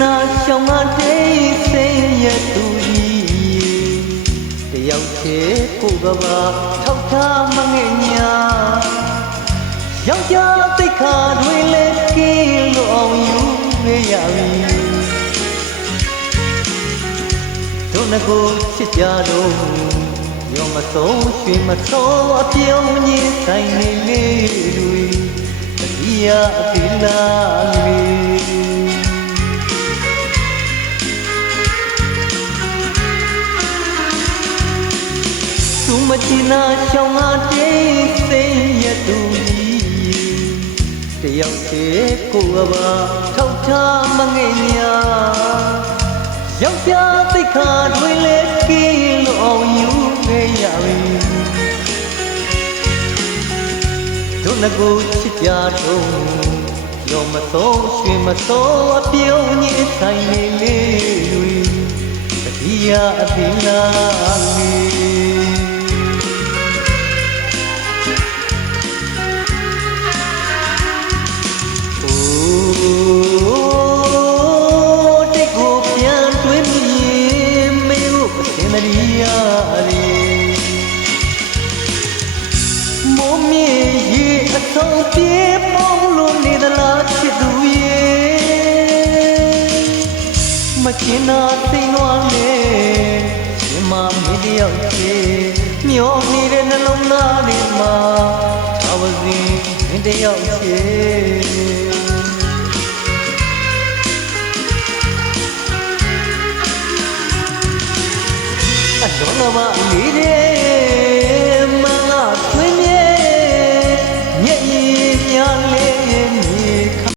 နာရှောင်းမတေးစိတ်ရသူကြီးတယောက်ချေကိုကပါထောက်ထားမငဲ့ညာယောက်ျားသိခါတွေလည်းကင်းလို့အောင်ယူခဲ့ရပြီတို့နှစ်ကိုချစ်ကြတော့ရောမဆုံးရွှေမဆုံးအပြုံးကြီးဆိုင်နေလေးတွေတတိယအသီလာလေးသူမချီနာရှောင်းမတေးစိတ်ရသူကြီးတယောက်တည်းကိုယ်ပါထောက်ထားမငဲ့ညာယောက်ျားသိခါတွေလည်းကင်းလို့အောင်ယူခဲ့ရပြီတို့နှစ်ကိုချစ်ကြတော့ရောမဆုံးရွှေမဆုံးအပြုံးကြီးဆိုင်နေလေးတွေတတိယအသီလာလေးမိုးမြေရေအဆုံးပြေပေါင်းလို့နေသလားချစ်သူရေမချင်တာသိနွားနဲ့ရှင်မမင်းတယောက်ချေမျောနေတဲ့နှလုံးသားတွေမှာသာဝစီမင်းတယောက်ချေအတော်မလေးတဲ့